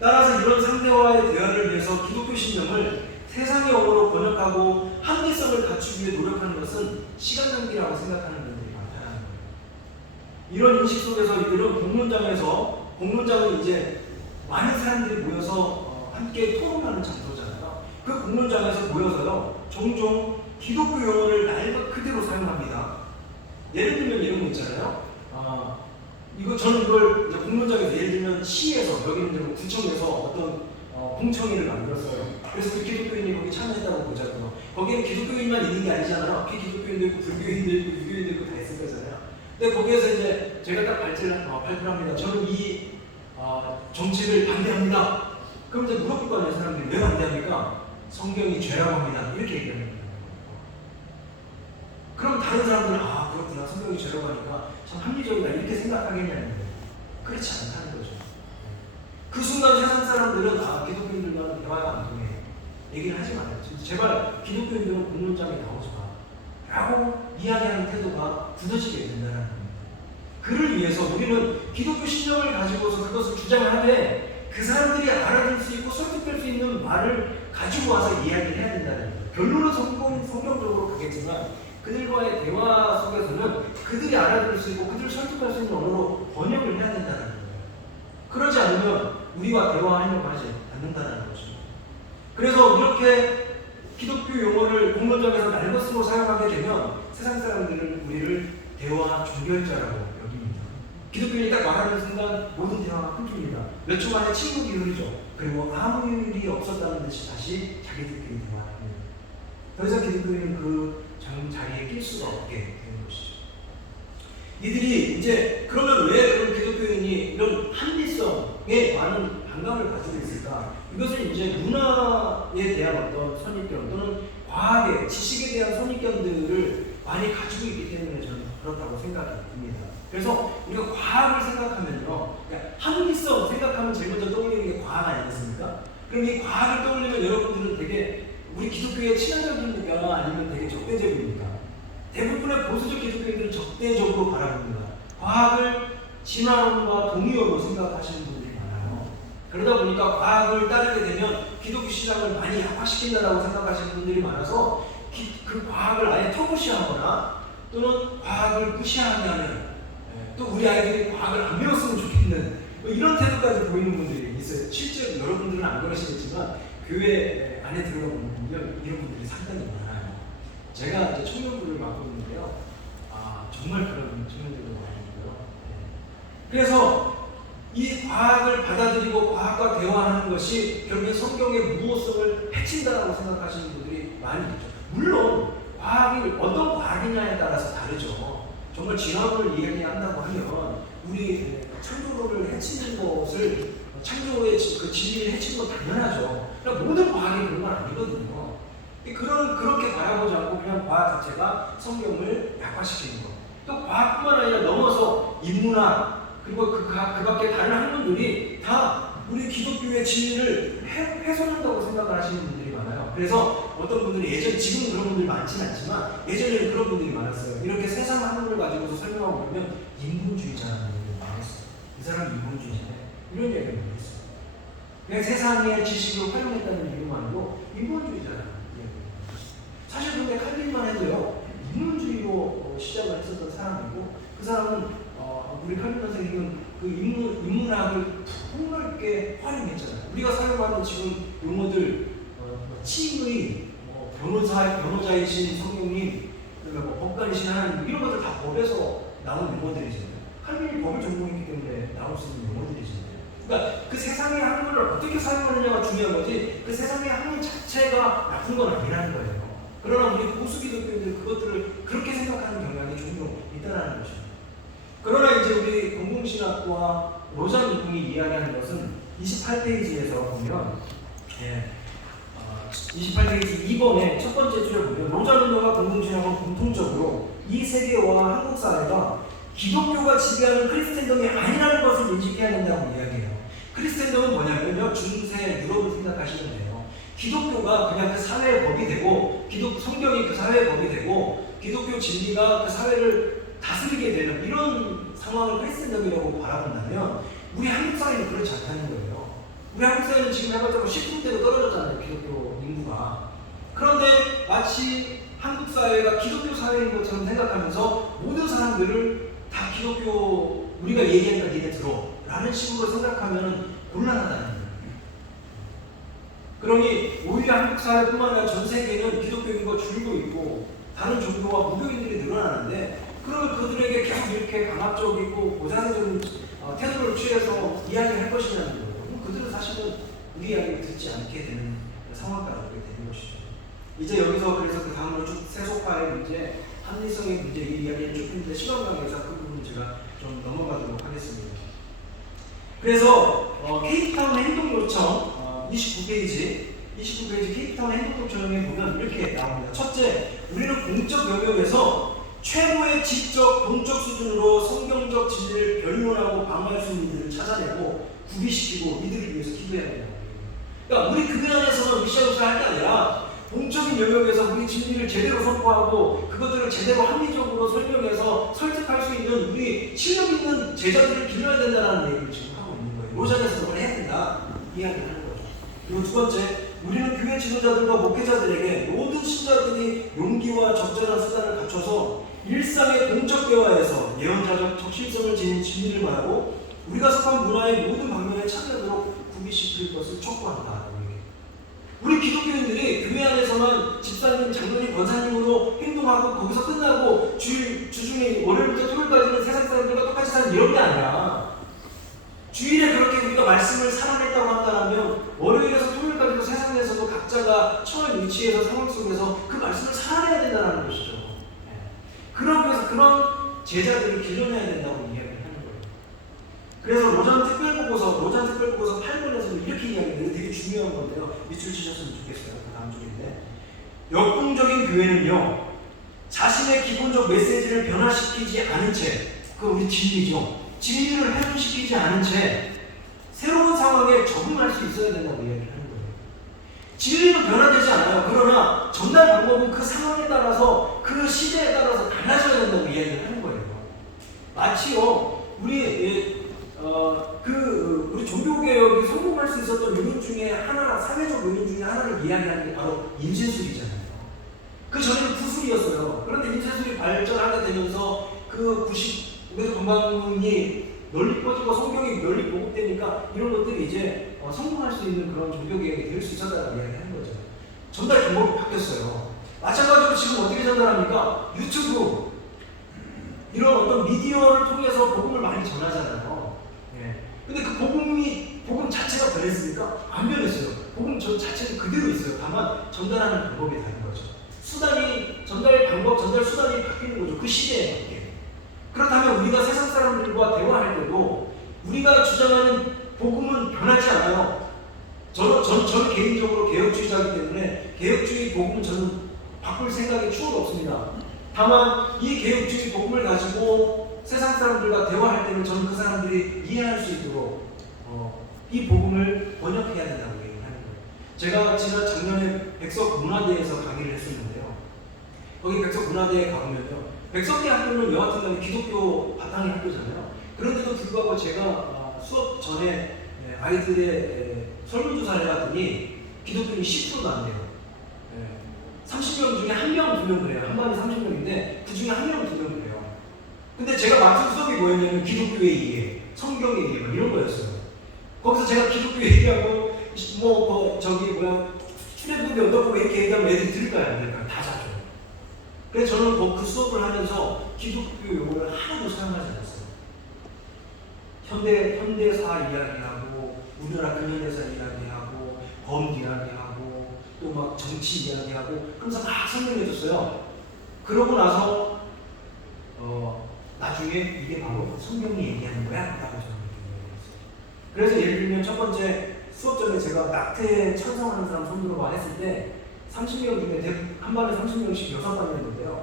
따라서 이런 상대와의 대화를 위해서 기독교 신념을 세상의 언어로 번역하고 합리성을 갖추기 위해 노력하는 것은 시간 낭비라고 생각하는 분들이 많다는 거예요. 이런 인식 속에서 이들은 공론장은 이제 많은 사람들이 모여서 함께 토론하는 장소잖아요. 그 공론장에서 모여서요, 종종 기독교 용어를 날 그대로 사용합니다. 예를 들면 이런 거 있잖아요. 저는 이걸 이제 공론장에서 예를 들면 시에서, 여기는 이제 구청에서 어떤 공청회를 만들었어요. 그래서 그 기독교인이 거기 참여했다고 보자고요. 거기는 기독교인만 있는 게 아니잖아요. 비기독교인도 있고 불교인도 있고 유교인도 있고 다 있을 거잖아요. 근데 거기에서 이제 제가 딱 발표를 합니다. 저는 이 정책을 반대합니다. 그럼 이제 물어볼 거 아니에요. 사람들이 왜 반대합니까? 성경이 죄라고 합니다. 이렇게 얘기하는 거예요. 그럼 다른 사람들은 그렇구나. 성경이 죄라고 하니까 참 합리적이다. 이렇게 생각하겠냐는 거예요. 그렇지 않다는 거죠. 그 순간 세상 사람들은 기독교인들과는 대화가 안 통해요. 얘기를 하지 말아요. 제발 기독교인들은 공론장에 나오지 마. 라고 이야기하는 태도가 굳어지게 된다는 겁니다. 그를 위해서 우리는 기독교 신념을 가지고서 그것을 주장하되 그 사람들이 알아들 수 있고 설득될 수 있는 말을 가지고 와서 이야기를 해야 된다는 거예요. 결론은 성경적으로 가겠지만 그들과의 대화 속에서는 그들이 알아들을 수 있고 그들을 설득할 수 있는 언어로 번역을 해야 된다는 거예요. 그러지 않으면 우리와 대화하려고 하지 않는다는 거죠. 그래서 이렇게 기독교 용어를 공론장에서 날것으로 사용하게 되면 세상 사람들은 우리를 대화 종결자라고 여깁니다. 기독교인이 딱 말하는 순간 모든 대화가 끊깁니다. 몇 초 만에 침묵이 흐르죠. 그리고 아무 일이 없었다는 듯이 다시 자기들끼리 대화합니다. 더 이상 기독교인은 그 자리에 낄 수가 없게 되는 것이죠. 이들이 이제 그러면 왜 그런 기독교인이 이런 합리성에 많은 반감을 가지고 있을까? 이것은 이제 문화에 대한 어떤 선입견 또는 과학의 지식에 대한 선입견들을 많이 가지고 있기 때문에 저는 그렇다고 생각이 듭니다. 그래서 우리가 과학을 생각하면요, 합리성 생각하면 제일 먼저 떠올리는 게 과학 아니겠습니까? 그럼 이 과학을 떠올리면 여러분들은 되게 우리 기독교의 친화적입니까? 아니면 되게 적대적입니까? 대부분의 보수적 기독교인들은 적대적으로 바라봅니다. 과학을 진화론과 동의어로 생각하시는 분들이 많아요. 그러다 보니까 과학을 따르게 되면 기독교 신앙을 많이 약화시킨다고 생각하시는 분들이 많아서 그 과학을 아예 터부시하거나 또는 과학을 무시하게 하는, 또 우리 아이들이 과학을 안 배웠으면 좋겠는 이런 태도까지 보이는 분들이 있어요. 실제로 여러분들은 안 그러시겠지만 교회 안에 들어가 보면 이런 분들이 상당히 많아요. 제가 이제 청년부를 맡고 있는데요. 정말 그런 청년들도 많이 있고요. 그래서 이 과학을 받아들이고 과학과 대화하는 것이 결국에 성경의 무호성을 해친다라고 생각하시는 분들이 많이 있죠. 물론 과학이 어떤 과학이냐에 따라서 다르죠. 정말 진화론을 이야기한다고 하면 우리 창조론을 해치는 것을, 창조의 그 진리를 해치는 건 당연하죠. 그러니까 모든 과학이 그런 건 아니거든요. 그렇게 바라보지 않고 그냥 과학 자체가 성경을 약화시키는 것. 또 과학뿐만 아니라 넘어서 인문학 그리고 그 밖에 다른 학문들이 다 우리 기독교의 진리를 훼손한다고 생각을 하시는 분들이 많아요. 그래서 어떤 분들이 지금은 그런 분들이 많지는 않지만 예전에는 그런 분들이 많았어요. 이렇게 세상 학문을 가지고서 설명하고 그러면 인본주의자라는 얘기를 많았어요. 이 사람이 인본주의자네. 이런 얘기를 많이 했어요. 그냥 세상의 지식을 활용했다는 이유만으로 인본주의자라는 얘기를 했어요. 사실 근데 칼빈만 해도요, 인문주의로 시작을 했었던 사람이고, 그 사람은 우리 칼빈 선생님은 그 인문학을 폭넓게 활용했잖아요. 우리가 사용하는 지금 용어들, 칭의, 변호자이신 성령님, 법관이신 하나님, 이런 것들 다 법에서 나온 용어들이잖아요. 칼빈이 법을 전공했기 때문에 나올 수 있는 용어들이잖아요. 그러니까 그 세상의 학문을 어떻게 사용하느냐가 중요한 거지, 그 세상의 학문 자체가 나쁜 건 아니라는 거예요. 그러나 우리 보수 기독교인들 그것들을 그렇게 생각하는 경향이 종종 있다는 것입니다. 그러나 이제 우리 공동신학과 로잔 이공이 이야기하는 것은 28페이지에서 보면 28페이지 2번의 첫 번째 줄에 보면 로잔 운동과 공동신학은 공통적으로 이 세계와 한국 사회가 기독교가 지배하는 크리스텐덤이 아니라는 것을 인식해야 된다고 이야기해요. 크리스텐덤은 뭐냐면요, 중세 유럽을 생각하시면 돼요. 기독교가 그냥 그 사회의 법이 되고, 성경이 그 사회의 법이 되고, 기독교 진리가 그 사회를 다스리게 되는 이런 상황을 크리스텐덤이라고 바라본다면 우리 한국 사회는 그렇지 않다는 거예요. 우리 한국 사회는 지금 해봤자 10%대로 떨어졌잖아요, 기독교 인구가. 그런데 마치 한국 사회가 기독교 사회인 것처럼 생각하면서 모든 사람들을 다 기독교, 우리가 얘기하니까 니네 들어 라는 식으로 생각하면 곤란하다는 거예요. 그러니 오히려 한국 사회뿐만 아니라 전 세계는 기독교 인구가 줄고 있고 다른 종교와 무교인들이 늘어나는데, 그러면 그들에게 계속 이렇게 강압적이고 고자세적인 태도를 취해서 이야기할 것이냐는 거예요. 그럼 그들은 사실은 우리 이야기를 듣지 않게 되는 상황까지 오게 되는 것이죠. 이제 여기서 그래서 그 다음으로 쭉 세속화의 문제, 합리성의 문제, 이 이야기를 쭉 했는데 시간 관계에서 그 부분 제가 좀 넘어가도록 하겠습니다. 그래서 케이프타운 행동요청 29페이지 케이프타운 행동요청에 보면 이렇게 나옵니다. 첫째, 우리는 공적 영역에서 최고의 지적, 공적 수준으로 성경적 진리를 변론하고 방어할 수 있는 일을 찾아내고 구비시키고 이들을 위해서 기도해야 된다. 그러니까 우리 교회 안에서는 미션을 할 게 아니라 공적인 영역에서 우리 진리를 제대로 선포하고 그것들을 제대로 합리적으로 설명해서 설득할 수 있는 우리 실력 있는 제자들을 길러야 된다는 얘기를 지금 하고 있는 거예요. 로잔에서 그걸 해야 된다 이야기를 하는 거죠. 그리고 두 번째, 우리는 교회 지도자들과 목회자들에게 모든 신자들이 용기와 적절한 수단을 갖춰서 일상의 공적 대화에서 예언자적 적실성을 지닌 진리를 말하고 우리가 속한 문화의 모든 방면에 참여하도록 구비시킬 것을 촉구한다. 우리 기독교인들이 교회 안에서만 집사님, 장로님, 권사님으로 행동하고 거기서 끝나고 주중에 월요일부터 토요일까지는 세상 사람들과 똑같이 사는 이런 게 아니라, 주일에 그렇게 우리가 말씀을 살아냈다고 한다면 월요일에서 토요일까지도 세상에서도 각자가 처한 위치에서 상황 속에서 그 말씀을 살아내야 된다는 것이죠. 그러기 위해서 그런 제자들을 길러내야 된다고 이야기를 하는 거예요. 그래서 로잔 특별보고서 8권에서도 이렇게 이야기해요. 되게 중요한 건데요. 밑줄 치셨으면 좋겠어요. 그 다음 줄인데, 역동적인 교회는요, 자신의 기본적 메시지를 변화시키지 않은 채, 그 우리 진리죠. 진리를 회복시키지 않은 채 새로운 상황에 적응할 수 있어야 된다고 이야기를 하는 거예요. 진리는 변화되지 않아요. 그러나 전달 방법은 그 상황에 따라서, 그 시대에 따라서 달라져야 된다고 이야기를 하는 거예요. 마치요, 우리 종교개혁이 성공할 수 있었던 요인 중에 하나, 사회적 요인 중에 하나를 이야기하는 게 바로 인쇄술이잖아요. 그 전에는 구술이었어요. 그런데 인쇄술이 발전하게 되면서 그 90, 건강이 널리 퍼지고 성경이 널리 보급되니까 이런 것들이 이제 성공할 수 있는 그런 종교개혁이 될 수 있었다고 이야기하는 거죠. 전달 방법이 바뀌었어요. 마찬가지로 지금 어떻게 전달합니까? 유튜브, 이런 어떤 미디어를 통해서 복음을 많이 전하잖아요. 근데 그 복음 자체가 변했습니까? 안 변했어요. 복음 자체는 그대로 있어요. 다만 전달하는 방법이 다른 거죠. 전달 방법, 전달 수단이 바뀌는 거죠. 그 시대에 맞게. 그렇다면 우리가 세상 사람들과 대화할 때도 우리가 주장하는 복음은 변하지 않아요. 저는 개인적으로 개혁주의자이기 때문에 개혁주의 복음은 저는 바꿀 생각이 추호도 없습니다. 다만 이 개혁주의 복음을 가지고 세상 사람들과 대화할 때는 저는 그 사람들이 이해할 수 있도록 이 복음을 번역해야 된다고 얘기하는 거예요. 제가 지난 작년에 백석문화대에서 강의를 했었는데요. 거기 백석문화대에 가보면요, 백석대 학교는 여하튼 간에 기독교 바탕의 학교잖아요. 그런데도 불구하고 제가 수업 전에 아이들의 설문조사를 해봤더니 기독교인이 10%도 안 돼요. 30명 중에 1명, 2명 그래요. 한 반에 30명인데 그 중에 1명, 2명 그래요. 근데 제가 맡은 수업이 뭐였냐면 기독교의 이해, 성경의 이해 이런 거였어요. 거기서 제가 기독교 얘기하고 출애굽이 어떻고 이렇게 얘기하면 애들이 들을까요? 안 들을까요? 다 자죠. 그래서 저는 그 수업을 하면서 기독교 용어를 하나도 사용하지 않았어요. 현대사 이야기하고 우리나라 근현대사 이야기하고 범 이야기하고 또 막 정치 이야기하고 그러면서 막 설명해줬어요. 그러고 나서 나중에 이게 바로 성경이 얘기하는 거야 라고 저는 얘기했어요. 그래서 예를 들면 첫 번째 수업 전에 제가 낙태 찬성하는 사람 손 들어봐 했을 때 30명 중에 한 반에 30명씩 6반이었는데요.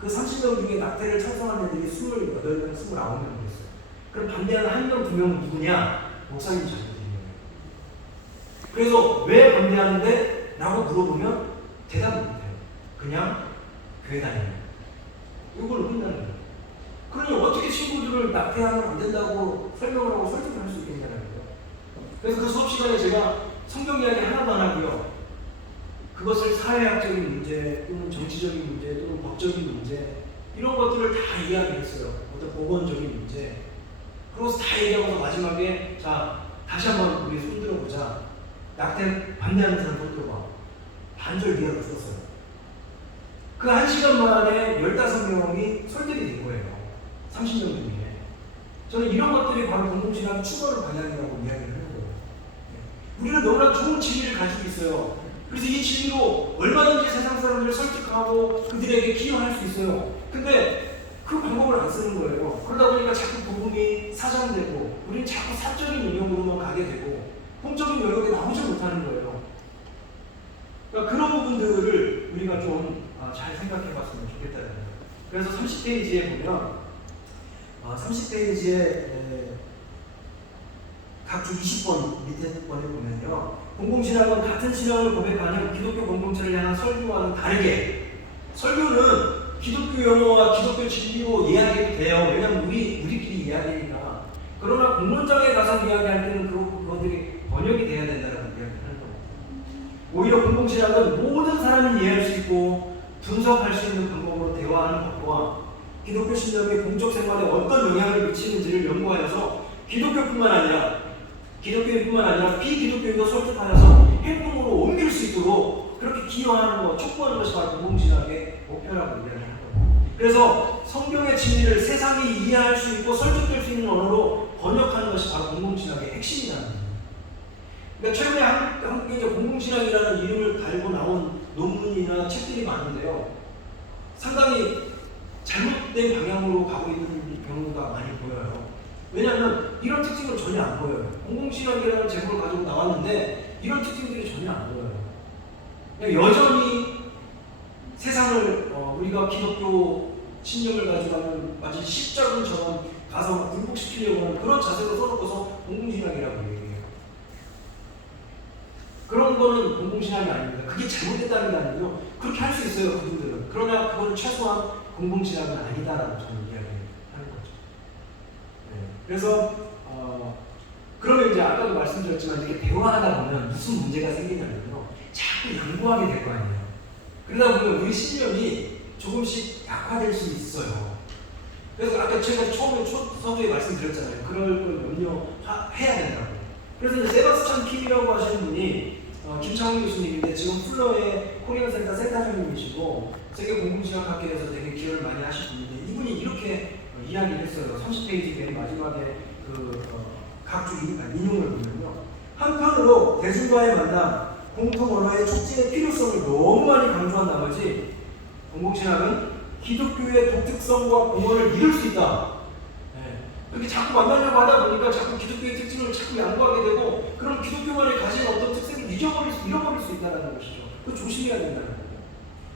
그 30명 중에 낙태를 찬성하는 애들이 28명, 29명 됐어요. 그럼 반대하는 1명, 2명은 누구냐? 목사님 자녀들이에요. 그래서 왜 반대하는데? 라고 물어보면 대답을 못해요. 그냥 교회 다니는 이걸 혼나는 거예요. 그러니 어떻게 친구들을 낙태하면 안 된다고 설명을 하고 설득을 할 수 있겠냐는 거예요. 그래서 그 수업 시간에 제가 성경 이야기 하나도 안 하고요. 그것을 사회학적인 문제 또는 정치적인 문제 또는 법적인 문제 이런 것들을 다 이야기했어요. 어떤 보건적인 문제. 그러고서 다 얘기하고 마지막에 자 다시 한번 우리 손 들어보자. 낙태 반대하는 사람 손 들어봐. 반절 미학을 들었어요. 그 1시간 만에 15명이 설득이 된 거예요. 30명 중에. 저는 이런 것들이 바로 공동신학 추구하는 방향이라고 이야기를 하는 거예요. 우리는 너무나 좋은 진리를 가지고 있어요. 그래서 이 진리로 얼마든지 세상 사람들을 설득하고 그들에게 기여할 수 있어요. 근데 그 방법을 안 쓰는 거예요. 그러다 보니까 자꾸 복음이 사장되고 우리는 자꾸 사적인 영역으로만 가게 되고 공적인 영역에 나오지 못하는 거예요. 그러니까 그런 부분들을 우리가 좀 잘 생각해 봤으면 좋겠다는 거예요. 그래서 30페이지에 보면 30페이지에 각주 20번 밑에 번에 보면요. 공공신학은 같은 신앙을 고백하는 기독교 공동체를 향한 설교와는 다르게 설교는 기독교 용어와 기독교 진리로 이야기해도 돼요. 왜냐하면 우리끼리 이야기니까. 그러나 공론장에 가서 이야기할 때는 그것들이 번역이 돼야 된다는 이야기를 하는 겁니다. 오히려 공공신학은 모든 사람이 이해할 수 있고 분석할 수 있는 방법으로 대화하는 것과 기독교 신념이 공적 생활에 어떤 영향을 미치는지를 연구하여서 기독교인뿐만 아니라 비기독교인도 설득하여서 행동으로 옮길 수 있도록 그렇게 기여하는 것, 촉구하는 것이 바로 공동신학의 목표라고 이야기하는 거예요. 그래서 성경의 진리를 세상이 이해할 수 있고 설득될 수 있는 언어로 번역하는 것이 바로 공동신학의 핵심이라는 거예요. 그러니까 최근에 한국에 이제 공동신학이라는 이름을 달고 나온 논문이나 책들이 많은데요. 상당히 잘못된 방향으로 가고 있는 경우가 많이 보여요. 왜냐하면 이런 특징을 전혀 안 보여요. 공동신학이라는 제목을 가지고 나왔는데 이런 특징들이 전혀 안 보여요. 그냥 여전히 세상을 우리가 기독교 신념을 가지고 하는 마치 십자군처럼 가서 굴복시키려고 하는 그런 자세로 써놓고서 공동신학이라고 얘기해요. 그런 거는 공동신학이 아닙니다. 그게 잘못됐다는 게 아니고요. 그렇게 할 수 있어요, 그분들은. 그러나 그거는 최소한 공동신학은 아니다라고 저는 이야기하는 거죠. 네. 그래서 그러면 이제 아까도 말씀드렸지만 이렇게 대화하다 보면 무슨 문제가 생기냐면요. 자꾸 양보하게 될 거 아니에요. 그러다 보면 우리 신념이 조금씩 약화될 수 있어요. 그래서 아까 제가 처음에 서두에 말씀드렸잖아요. 그럴 걸 염려해야 된다고. 그래서 이제 세바스찬 킴이라고 하시는 분이 김창훈 교수님인데 지금 플러의 코리안 센터 센터장님이시고 세계 공동신학학회에서 되게 기여를 많이 하신 분인데 이분이 이렇게 이야기를 했어요. 30페이지 맨 마지막에 각주 인용을 보면요. 한편으로 대중과의 만남, 공통 언어의 촉진의 필요성을 너무 많이 강조한 나머지 공동신학은 기독교의 독특성과 공헌을 잃을 수 있다. 그렇게 자꾸 만나려고 하다 보니까 자꾸 기독교의 특징을 자꾸 양보하게 되고 그럼 기독교만이 가진 어떤 특색을 잃어버릴 수 있다는 것이죠. 그거 조심해야 된다는 거예요.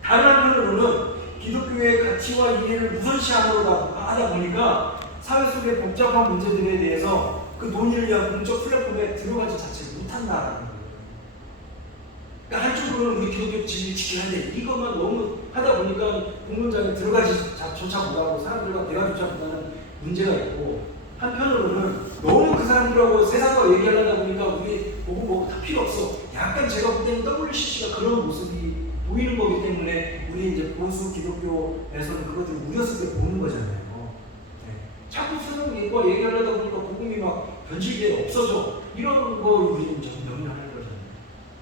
다른 한편으로는 기독교의 가치와 이해를 우선시하려고 하다 보니까 사회 속의 복잡한 문제들에 대해서 그 논의를 위한 공적 플랫폼에 들어가지 자체를 못한다라는 거예요. 그러니까 한쪽으로는 우리 기독교 진리 지켜야 돼. 이것만 너무 하다 보니까 공론장에 들어가지조차 못하고 사람들과 대화조차 못하는 문제가 있고 한편으로는 너무 그 사람들하고 세상과 얘기하다 보니까 우리 보고 다 필요 없어. 약간 제가 볼 때는 WCC가 그런 모습이 보이는 거기 때문에 우리 이제 보수 기독교에서는 그것들을 우려스럽게 보는 거잖아요. 자꾸 세상과 얘기하려다 보니까 복음이 막 변질돼 없어져. 이런 거 우리는 좀 염려하는 거잖아요.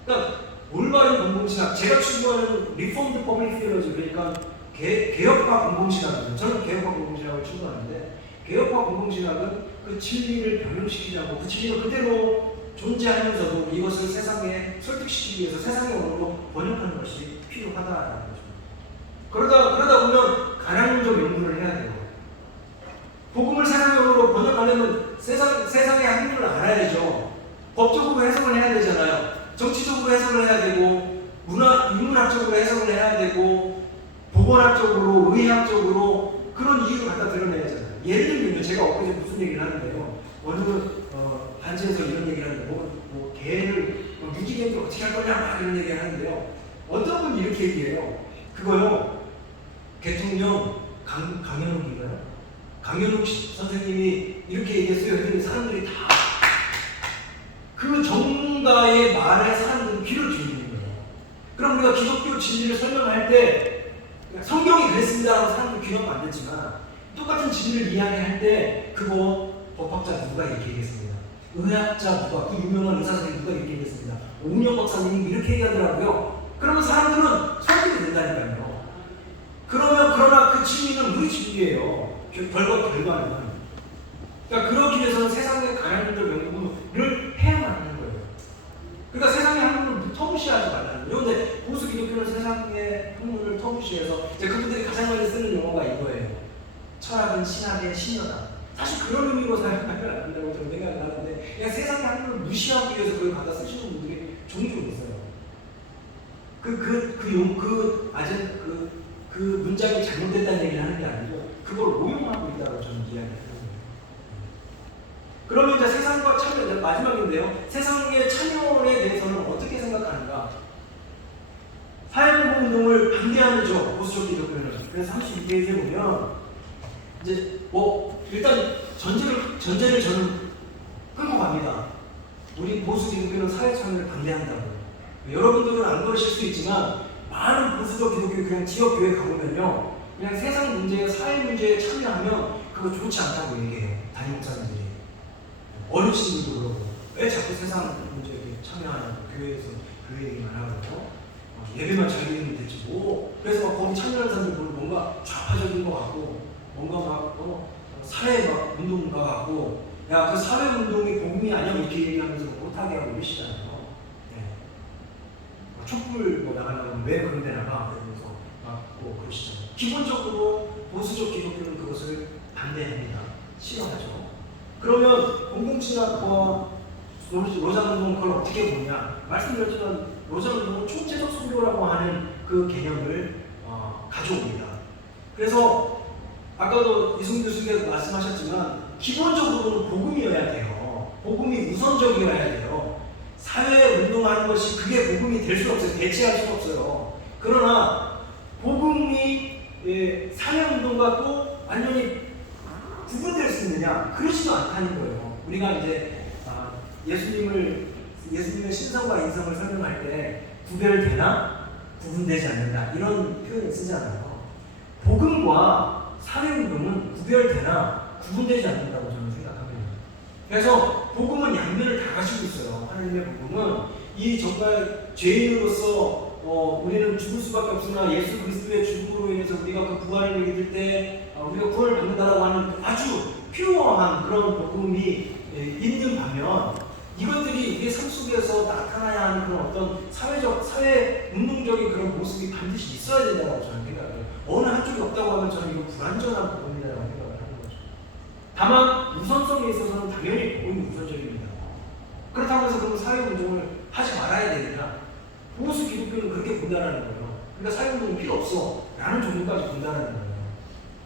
그러니까 올바른 공동신학, 제가 추구하는 리폼드 퍼블릭 티올로지, 그러니까 개혁화 공동신학이에요. 저는 개혁화 공동신학을 추구하는데 개혁화 공동신학은 그 진리를 변형시키지 않고 그 진리가 그대로 존재하면서도 이것을 세상에 설득시키기 위해서 세상의 언어로 번역하는 것이 필요하다라는 거죠. 그러다 보면 가량적 연구를 해야 돼요. 복음을 세상의 언어로 번역하려면 세상의 한국을 알아야죠. 법적으로 해석을 해야 되잖아요. 정치적으로 해석을 해야 되고, 인문학적으로 해석을 해야 되고, 보건학적으로, 의학적으로 그런 이유를 갖다 드러내야 되잖아요. 예를 들면 제가 엊그제 무슨 얘기를 하는데요. 어느 단체에서 이런 얘기를 하는데, 개를 무기개를 어떻게 할 거냐 막 이런 얘기를 하는데요. 어떤 분이 이렇게 얘기해요. 그거요, 대통령 강현욱인가요? 강현욱 선생님이 이렇게 얘기했어요. 그랬더니 사람들이 다 그 전문가의 말에 사람들이 귀를 기울이는 거예요. 그럼 우리가 기독교 진리를 설명할 때 성경이 그랬습니다라고 사람들이 귀가 안 됐지만, 똑같은 진리를 이야기할 때 그거 법학자 누가 이렇게 얘기했습니다. 의학자 누가, 그 유명한 의사 선생님 누가 이렇게 얘기했습니다. 오은영 박사님이 이렇게 얘기하더라고요. 그러면 사람들은 설득이 된다니까요. 그러나 그 진리는 우리 진리예요. 결과는. 그러니까 그러기 위해서는 세상의 가양적 연구를 해야만 하는 거예요. 그러니까 세상의 학문을 터무시하지 말라는 거예요. 그런데 보수 기독교는 세상의 학문을 터무시해서 이제 그분들이 가장 많이 쓰는 용어가 이거예요. 철학은 신학의 신여다. 사실 그런 의미로 사용하면 안 된다고 저는 생각을 하는데, 그냥 세상의 학문을 무시하기 위해서 그걸 갖다 쓰시는 분들이 종종 있어요. 그 문장이 잘못됐다는 얘기를 하는 게 아니고 그걸 오용하고 있다고 저는 이야기를 하는 거예요. 그러면 이제 세상과 참여, 마지막인데요. 세상의 참여에 대해서는 어떻게 생각하는가? 사회운동을 반대하는죠, 보수적 기독교는. 그래서 32페이지에 보면 이제 일단 전제를 저는 끌고 갑니다. 우리 보수 기독교는 사회 참여를 반대한다고요. 여러분들은 안 그러실 수 있지만 많은 보수적 기독교 그냥 지역 교회 가보면요, 그냥 세상 문제, 사회 문제에 참여하면 그거 좋지 않다고 얘기해요. 담임 목사님들이. 어르신들도 그러고, 왜 자꾸 세상 문제에 참여하냐고, 교회에서 교회 얘기만 하고, 예배만 잘 드리면 되지 뭐. 그래서 막 거기 참여하는 사람들 보면 뭔가 좌파적인 것 같고, 뭔가 막 사회 막 운동가 같고, 야, 그 사회 운동이 복음이 아니야 이렇게 얘기하면서 못하게 하고 계시잖아요. 촛불 나가려면 왜 그런 데 나가? 그러면서 그러시잖아요. 기본적으로 보수적 기독교는 그것을 반대합니다. 싫어하죠. 그러면 공공신학과 로자운동 그걸 어떻게 보냐? 말씀드렸지만 로자운동은 총체적 선교라고 하는 그 개념을 가져옵니다. 그래서 아까도 이승훈 교수님께서 말씀하셨지만 기본적으로는 복음이어야 돼요. 복음이 우선적이어야 돼요. 사회 운동하는 것이 그게 복음이 될 수 없어요. 대체할 수 없어요. 그러나 복음이 사회 운동과 또 완전히 구분될 수 있느냐? 그렇지도 않다는 거예요. 우리가 이제 예수님의 신성과 인성을 설명할 때 구별되나 구분되지 않는다 이런 표현을 쓰잖아요. 복음과 사회 운동은 구별되나 구분되지 않는다고 저는 생각합니다. 그래서 복음은 양면을 다 가지고 있어요. 하나님의 복음은 이 정말 죄인으로서 우리는 죽을 수밖에 없으나 예수 그리스도의 죽음으로 인해서 우리가 그 부활을 믿을 때 우리가 구원을 받는다라고 하는 아주 퓨어한 그런 복음이 있는 반면, 이것들이 우리의 삶 속에서 나타나야 하는 그런 어떤 사회 운동적인 그런 모습이 반드시 있어야 된다고 저는 생각해요. 어느 한쪽이 없다고 하면 저는 이거 불완전한 복음이라고 생각을 하는 거죠. 다만 우선성에 있어서는 당연히 복음이 우선적입니다. 그렇다고 해서 그럼 사회운동을 하지 말아야 되느냐? 보수 기독교는 그렇게 본다라는 거예요. 그러니까 사회운동은 필요 없어 라는 종류까지 본다라는 거예요.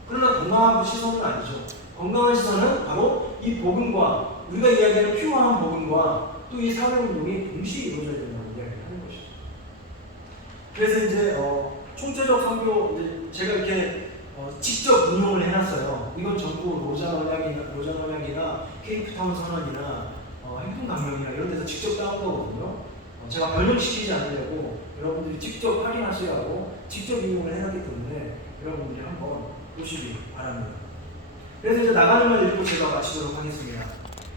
그러나 건강한 시선은 아니죠. 건강한 시선은 바로 이 복음과 우리가 이야기하는 퓨어한 복음과 또 이 사회운동이 동시에 이루어져야 된다고 이야기하는 것이죠. 그래서 이제 총체적 선교, 제가 이렇게 직접 인용을 해놨어요. 이건 전부 로자언약이나 케이프타운 선언이나 행동강령이나 이런 데서 직접 따온 거거든요. 제가 번역시키지 않으려고 여러분들이 직접 확인하셔야 하고 직접 인용을 해놨기 때문에 여러분들이 한번 보시기 바랍니다. 그래서 이제 나가는 말 읽고 제가 마치도록 하겠습니다.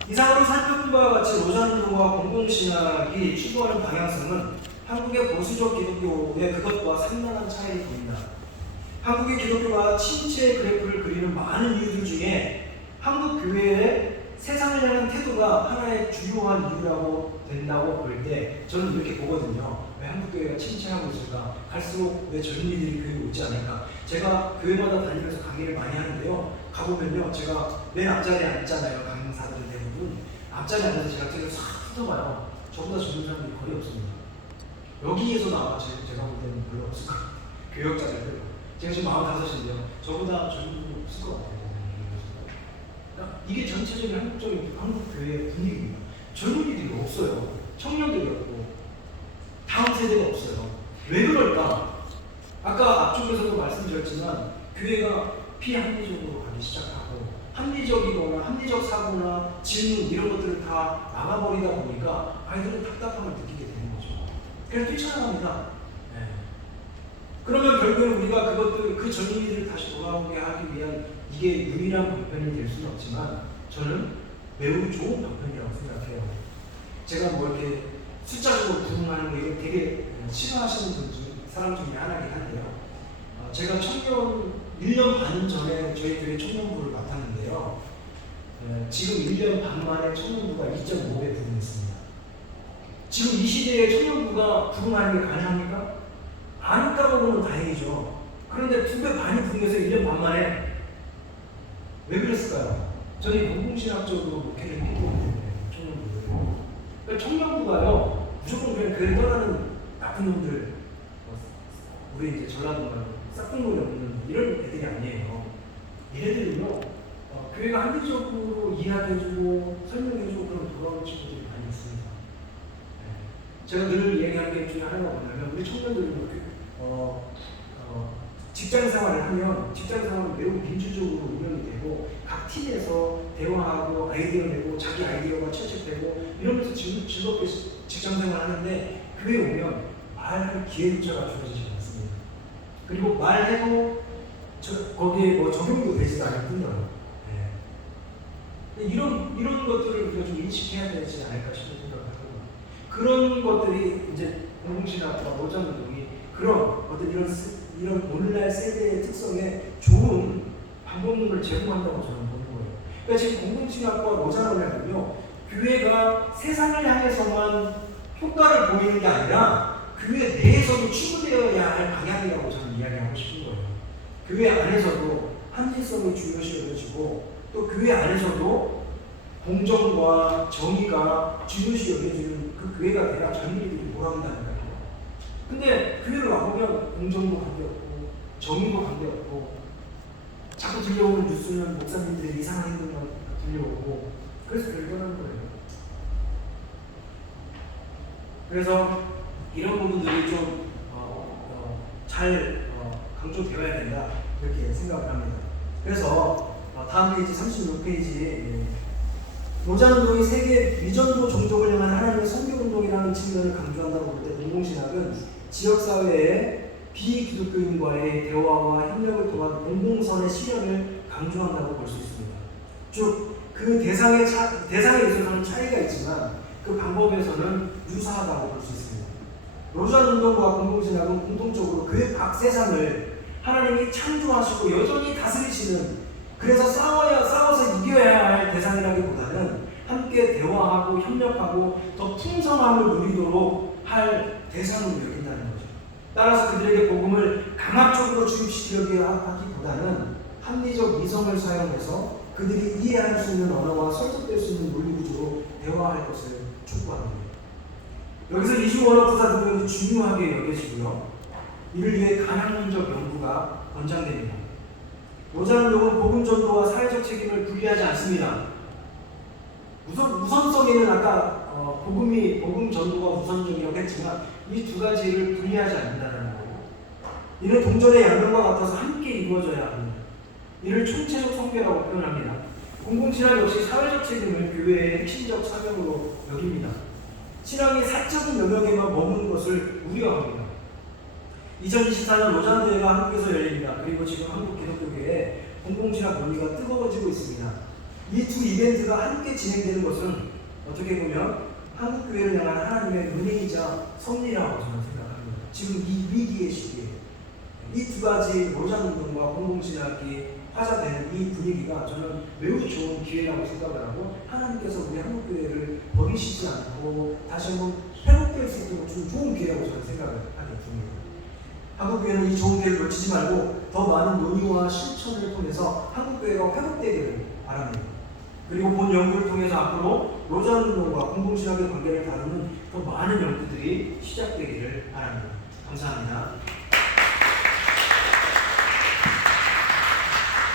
이상으로 살펴본 바와 같이 로자운동과 공공신학이 추구하는 방향성은 한국의 보수적 기독교의 그것과 상당한 차이를 보인다. 한국의 기독교가 침체 그래프를 그리는 많은 이유들 중에 한국 교회의 세상을 향한 태도가 하나의 주요한 이유라고 된다고 볼 때 저는 이렇게 보거든요. 왜 한국교회가 침체하고 있을까? 갈수록 왜 젊은이들이 교회에 오지 않을까? 제가 교회마다 다니면서 강의를 많이 하는데요. 가보면요, 제가 맨 앞자리에 앉잖아요. 강사들 대부분 앞자리에 앉아서 제가 뒤를 싹 훑어봐요. 저보다 젊은 사람들이 거의 없습니다. 여기에서도 아마 제가 볼 때는 별로 없을 것 같아요. 교역자들. 제가 지금 45인데요. 저보다 젊은 분이 없을 것 같아요. 그러니까 이게 전체적인 한국적인 한국 교회의 분위기입니다. 젊은이들이 없어요. 청년들이 없고 다음 세대가 없어요. 왜 그럴까? 아까 앞쪽에서도 말씀드렸지만 교회가 비합리적으로 가기 시작하고 합리적이거나 합리적 사고나 질문 이런 것들을 다 막아버리다 보니까 아이들은 답답함을 느끼게 되는 거죠. 그래서 뛰쳐나갑니다. 네. 그러면 결국에는 우리가 그 젊은이들을 다시 돌아오게 하기 위한 이게 유일한 방편이 될 수는 없지만 저는 매우 좋은 방편이라고 생각해요. 제가 뭐 이렇게 숫자적으로 부흥하는 거 이거 되게 싫어하시는 사람 중에 하나긴 한데요. 제가 청년 1년 반 전에 저희 교회 청년부를 맡았는데요. 지금 1년 반 만에 청년부가 2.5배 부흥했습니다. 지금 이 시대에 청년부가 부흥하는 게 가능합니까? 안 했다고 보면 다행이죠. 그런데 2배 반이 부흥해서 1년 반 만에 왜 그랬을까요? 저는 공공신학적으로 목회를 했기 때문에 청년부를. 그러니까 청년부가요 무조건 그냥 교회 떠나는 나쁜 놈들, 우리 이제 전라도 말로 싹둑놀이 없는 이런 애들이 아니에요. 얘네들은요 교회가 합리적으로 이야기해주고 설명해주고 그런 돌아오는 친구들이 많이 있습니다. 네. 제가 늘 이야기하는 게 중에 하나가 뭐냐면 우리 청년들은 직장 생활을 하면 직장 생활은 매우 민주적으로 운영이 되고 각 팀에서 대화하고 아이디어 내고 자기 아이디어가 채택되고 이러면서 즐겁게 직장 생활을 하는데 교회에 오면 말할 기회조차가 주어지지 않습니다. 그리고 말해도 거기에 뭐 적용도 되지도 않을 뿐더러. 네. 이런 것들을 우리가 좀 인식해야 되지 않을까 싶은 생각을 하고 그런 것들이 이제 공공신학과 노자운동이 그런 어떤 이런 오늘날 세대의 특성에 좋은 방법론을 제공한다고 저는 보는 거예요. 그러니까 지금 공동신학과 노자론을 보면 교회가 세상을 향해서만 효과를 보이는 게 아니라 교회 내에서도 추구되어야 할 방향이라고 저는 이야기하고 싶은 거예요. 교회 안에서도 합리성이 중요시 여겨지고 또 교회 안에서도 공정과 정의가 중요시 여겨지는 그 교회가 돼야 젊은이들이 돌아온다는 거예요. 근데 교회를 와보면 공정도 관계없고 정의도 관계없고 자꾸 들려오는 뉴스는 목사님들의 이상한 행동만 들려오고 그래서 교회를 떠나는 거예요. 그래서 이런 부분들이 좀 잘 강조되어야 된다 이렇게 생각을 합니다. 그래서 다음 페이지 36페이지 노자운동이 세계 미전도 종족을 향한 하나님의 선교운동이라는 측면을 강조한다고 볼 때 공공신학은 지역사회의 비기독교인과의 대화와 협력을 통한 공공선의 실현을 강조한다고 볼 수 있습니다. 즉 그 대상에 있어서는 차이가 있지만 그 방법에서는 유사하다고 볼 수 있습니다. 노자운동과 공공신학은 공통적으로 그 각 세상을 하나님이 창조하시고 여전히 다스리시는 그래서 싸워서 이겨야 할 대상이라기보다는 함께 대화하고 협력하고 더 풍성함을 누리도록 할 대상으로 여긴다는 거죠. 따라서 그들에게 복음을 강압적으로 주입시키려 하기보다는 합리적 이성을 사용해서 그들이 이해할 수 있는 언어와 설득될 수 있는 논리구조로 대화할 것을 촉구합니다. 여기서 이슈 언어 부사 등은 중요하게 여겨지고요. 이를 위해 가학문적 연구가 권장됩니다. 노자운동은 복음 전도와 사회적 책임을 분리하지 않습니다. 우선성에는 아까 복음 전도가 우선적이라고 했지만 이 두 가지를 분리하지 않는다는 거예요. 이는 동전의 양면과 같아서 함께 이루어져야 합니다. 이를 총체적 성교라고 표현합니다. 공공신학 역시 사회적 책임을 교회의 핵심적 사명으로 여깁니다. 신앙이 사적인 영역에만 머무는 것을 우려합니다. 2024년 노자대회가 한국에서 열립니다. 그리고 지금 한국 기독교계에 공공신학 논의가 뜨거워지고 있습니다. 이 두 이벤트가 함께 진행되는 것은 어떻게 보면 한국교회를 향한 하나님의 은혜이자 섭리라고 저는 생각합니다. 지금 이 위기의 시기에 이 두 가지 로장운동과 공동신학이 화사되는 이 분위기가 저는 매우 좋은 기회라고 생각을 하고 하나님께서 우리 한국교회를 버리시지 않고 다시 한번 회복될 수 있도록 좀 좋은 기회라고 저는 생각을 하게 됩니다. 한국교회는 이 좋은 기회를 놓치지 말고 더 많은 논의와 실천을 통해서 한국교회가 회복되기를 바랍니다. 그리고 본 연구를 통해서 앞으로 로장운동과 공동신학의 관계를 다루는 더 많은 연구들이 시작되기를 바랍니다. 감사합니다.